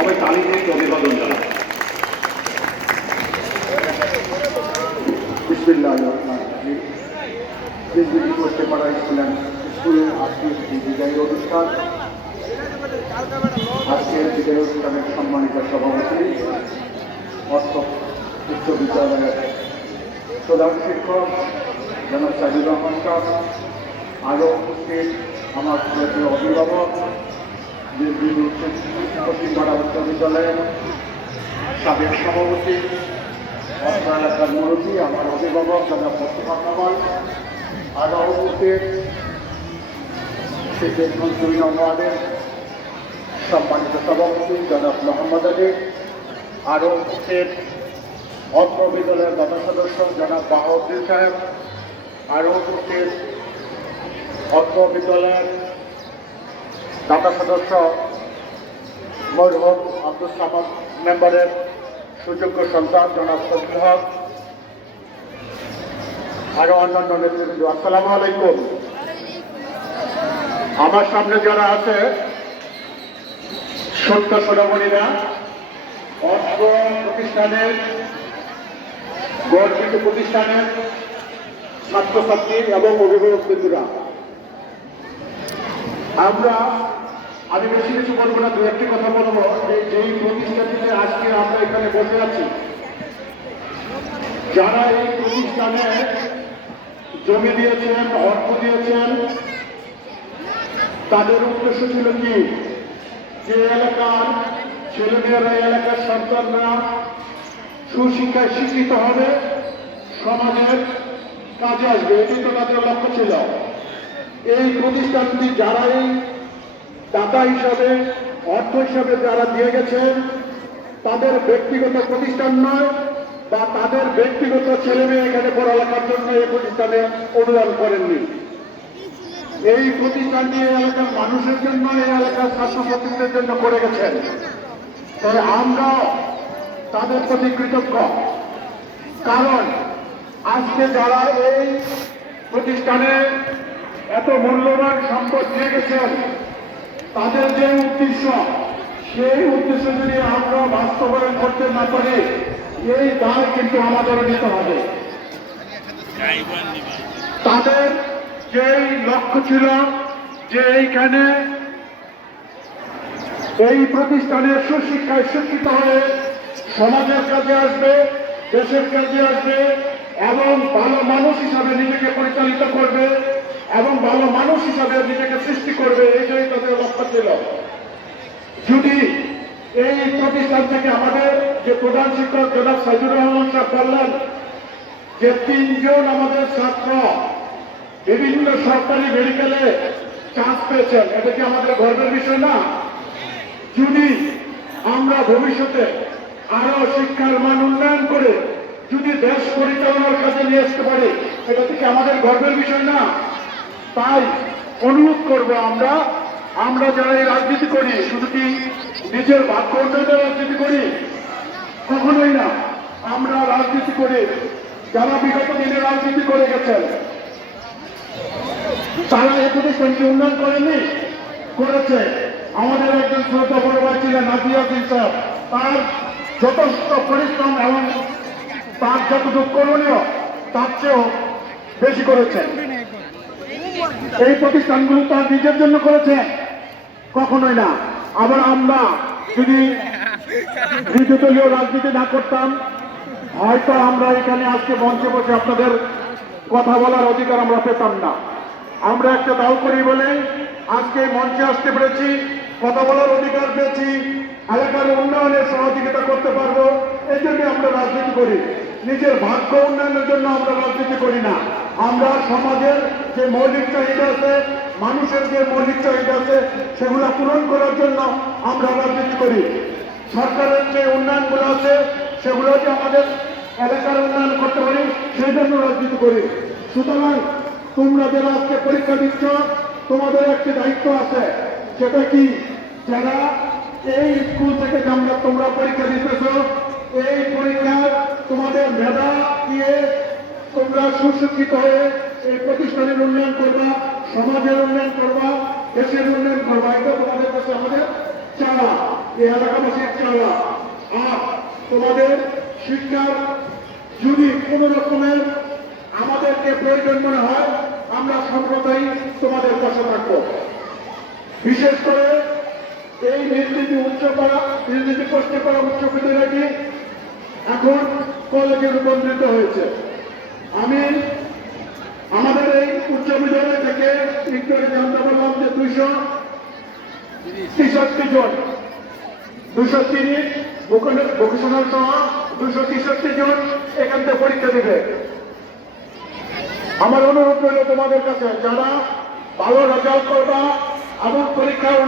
সবাই তালি দিয়ে অভিবাদন বিজেপি করতে পারা স্কুলের স্কুলের আজকের অনুষ্ঠান। আজকের বিদায়ী অনুষ্ঠানের সম্মানিত সভাপতি, অর্থ উচ্চ বিদ্যালয়ের প্রধান শিক্ষক জনাব সাজিদুর রহমান খান আরও আমার অভিভাবক উচ্চ সাবেক সভাপতি অত্র এলাকার মুরব্বী, আমার অভিভাবক জনাব মোস্তফা কামাল উপস্থিত। সিদ্দিকগঞ্জ দুই নম্বর ওয়ার্ডের সম্মানিত সভাপতি জনাব মোহাম্মদ আলী আরও উপস্থিত অত্র বিদ্যালয়ের দাদা সদস্য জনাব বাহাউদ্দিন সাহেব আরও উপস্থিত অত্র বিদ্যালয়ের দাদা সদস্য মরহুম আব্দুল সামাদ মেম্বারের সুযোগ্য সন্তান, জনাব হক। আরও অন্যান্য নেতৃবৃন্দ, আসসালামু আলাইকুম। আমার সামনে যারা আছে, সত্য সোনামণিরা অর্থ প্রতিষ্ঠানের গর্বিত প্রতিষ্ঠানের ছাত্রছাত্রী এবং অভিভাবক আমরা আমি বেশি কিছু বলব না, দু একটি কথা বলব। যে যেই প্রতিষ্ঠানটিতে আজকে আমরা এখানে বসে আছি, যারা এই প্রতিষ্ঠানে জমি দিয়েছেন, অর্থ দিয়েছেন, তাদের উদ্দেশ্য ছিল কি? যে এলাকার ছেলেমেয়েরা এলাকার সন্তানরা সুশিক্ষায় শিক্ষিত হবে, সমাজের কাজে আসবে। এটি তো তাদের লক্ষ্য ছিল। এই প্রতিষ্ঠানটি, যারা এই দাতা হিসাবে, অর্থ হিসাবে যারা দিয়ে গেছেন, তাদের ব্যক্তিগত প্রতিষ্ঠান নয় বা তাদের ব্যক্তিগত ছেলে মেয়ে এখানে পড়ালেখার জন্য এই প্রতিষ্ঠানে অনুদান করেননি। এই প্রতিষ্ঠানটি এই এলাকার মানুষের জন্য, এই এলাকার ছাত্রছাত্রীদের জন্য করে গেছেন। তাই আমরা তাদের প্রতি কৃতজ্ঞ। কারণ আজকে যারা এই প্রতিষ্ঠানে এত মূল্যবান সম্পদ দিয়ে গেছেন তাদের যে উদ্দেশ্য, সেই উদ্দেশ্য যদি আমরা বাস্তবায়ন করতে না পারি, এই দায় কিন্তু আমাদের নিতে হবে। তাদের যেই লক্ষ্য ছিল যে এইখানে এই প্রতিষ্ঠানে সুশিক্ষায় শিক্ষিত হয়ে সমাজের কাজে আসবে, দেশের কাজে আসবে, এবং ভালো মানুষ হিসাবে নিজেকে পরিচালিত করবে। এবং ভালো মানুষ হিসাবে নিজেকে সৃষ্টি করবে এটাই তাদের লক্ষ্য ছিল। যদি এই প্রতিষ্ঠান থেকে আমাদের যে প্রধান শিক্ষক জনাব সাইদুর রহমান সাহেব বললেন যে তিনজন আমাদের ছাত্র বিভিন্ন সরকারি মেডিকেলে চান্স পেয়েছেন, এটা কি আমাদের গর্বের বিষয় না? যদি আমরা ভবিষ্যতে আরও শিক্ষার মান উন্নয়ন করে যদি দেশ পরিচালনার কাজে নিয়ে আসতে পারি, এটা থেকে আমাদের গর্বের বিষয় না? তাই অনুরোধ করব আমরা আমরা যারা এই রাজনীতি করি, শুধু কি নিজের ভাগ্য উন্নয়নের রাজনীতি করি? কখনোই না। আমরা রাজনীতি করি, যারা বিগত দিনে রাজনীতি করে গেছেন, তারা এই প্রতিষ্ঠানকে উন্নয়ন করেনি করেছে। আমাদের একজন শ্রদ্ধা বড় ভাই ছিলেন নাজিয়াউদ্দিন সাহেব তার যথেষ্ট পরিশ্রম এবং তার যতটুকু করণীয়, তার চেয়েও বেশি করেছে এই প্রতিষ্ঠানগুলো তার নিজের জন্য করেছে? কখনোই না। আবার আমরা যদি দলীয় রাজনীতি না করতাম, হয়তো আমরা এখানে আজকে মঞ্চে বসে আপনাদের কথা বলার অধিকার আমরা পেতাম না। আমরা একটা দাও করি বলে আজকে মঞ্চে আসতে পেরেছি, কথা বলার অধিকার পেয়েছি, এলাকার উন্নয়নের সহযোগিতা করতে পারব এই জন্য আমরা রাজনীতি করি। নিজের ভাগ্য উন্নয়নের জন্য আমরা রাজনীতি করি না। আমরা সমাজের যে মৌলিক চাহিদা আছে, মানুষের যে মৌলিক চাহিদা আছে, সেগুলো পূরণ করার জন্য আমরা রাজনীতি করি। সরকারের যে উন্নয়নগুলো আছে, সেগুলো যে আমাদের এলাকার উন্নয়ন করতে পারি? সেই জন্য রাজনীতি করি। সুতরাং তোমরা যারা আজকে পরীক্ষা দিচ্ছ, তোমাদের একটি দায়িত্ব আছে। সেটা কি? যারা এই স্কুল থেকে আমরা তোমরা পরীক্ষা দিতেছ, এই পরীক্ষার তোমাদের মেধা দিয়ে তোমরা সুশিক্ষিত হয়ে এই প্রতিষ্ঠানের উন্নয়ন করবা, সমাজের উন্নয়ন করবা, দেশের উন্নয়ন করবা, এটা তোমাদের কাছে আমাদের চাওয়া। এই এলাকাবাসীর চাওয়া। আর তোমাদের শিক্ষার যদি কোনো রকমের আমাদেরকে প্রয়োজন মনে হয়, আমরা সর্বদাই তোমাদের পাশে থাকব। বিশেষ করে এই নির্নীতি উচ্চ করা নির্নীতি করতে করা উচ্চ বিদ্যালয়টি এখন কলেজে রূপান্তরিত হয়েছে আমি আমাদের এই উচ্চ বিদ্যালয় দুইশো তিরিশ জন এখান থেকে পরীক্ষা দিবে। আমার অনুরোধ রইল তোমাদের কাছে, যারা ভালো রেজাল্ট করবা এবং পরীক্ষায়